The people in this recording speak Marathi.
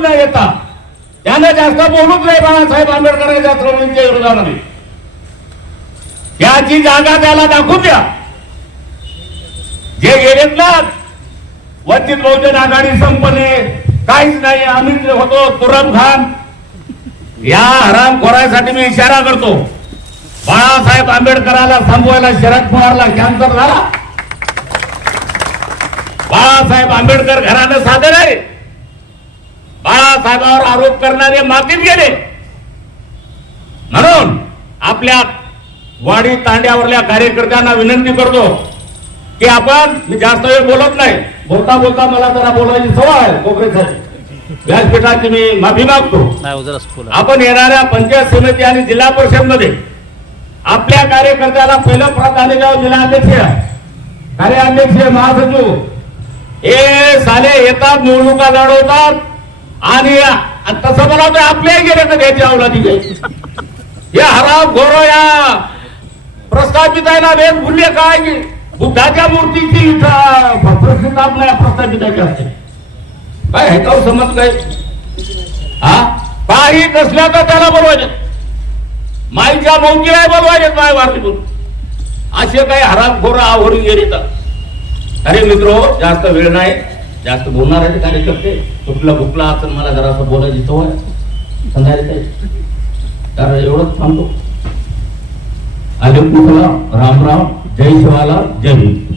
न येता त्यानं जास्त बोलूच नाही बाळासाहेब आंबेडकरांच्या चळवळीच्या विरोधामध्ये. याची जागा त्याला दाखवून द्या. जे गेलेत ना वंचित बहुजन आघाडी संपले, काहीच नाही, आम्ही होतो तुरम खान, या हरामखोरासाठी मी इशारा करतो. बाळासाहेब आंबेडकराला थांबवायला शरद पवारला कॅन्सर झाला. बाळासाहेब आंबेडकर घरानं साधं नाही. बाळासाहेबांवर आरोप करणारे मातीत गेले. म्हणून आपल्या वाडी तांड्यावरल्या कार्यकर्त्यांना विनंती करतो की आपण, मी जास्त वेळ बोलत नाही, बोलता बोलता मला जरा बोलायची सवय आहे कोकरे साहेब, व्यासपीठाची मी माफी मागतो. आपण येणाऱ्या पंचायत समिती आणि जिल्हा परिषद मध्ये आपल्या कार्यकर्त्याला पहिलं प्राधान्य द्यावं. जिल्हाध्यक्ष, कार्याध्यक्ष, महासचिव हे साले येतात, निवडणुका लढवतात आणि तसं बनवतोय आपल्याही गेले तर घ्यायची अवलादी घ्यायची. हे हराम घोर या प्रस्थापित आहे ना, वेद भुलले काय की बुद्धाच्या मूर्तीची प्रतिष्ठापना प्रस्थापिताची असते काय, हे का समज काय? हा काही नसल्या तर त्याला बोलवायचे, माईच्या मौजी नाही बोलवायचे, माय वारती बोल, असे काही हरामखोर आवरून गेले तर. अरे मित्रो, जास्त वेळ नाही, जास्त बोलणार आहे कार्यकर्ते. कुठला कुठला असं मला जरासं बोलायची सवय सांगायचं, कारण एवढंच थांबतो. राम राम, जय शिवाला, जय हिंद.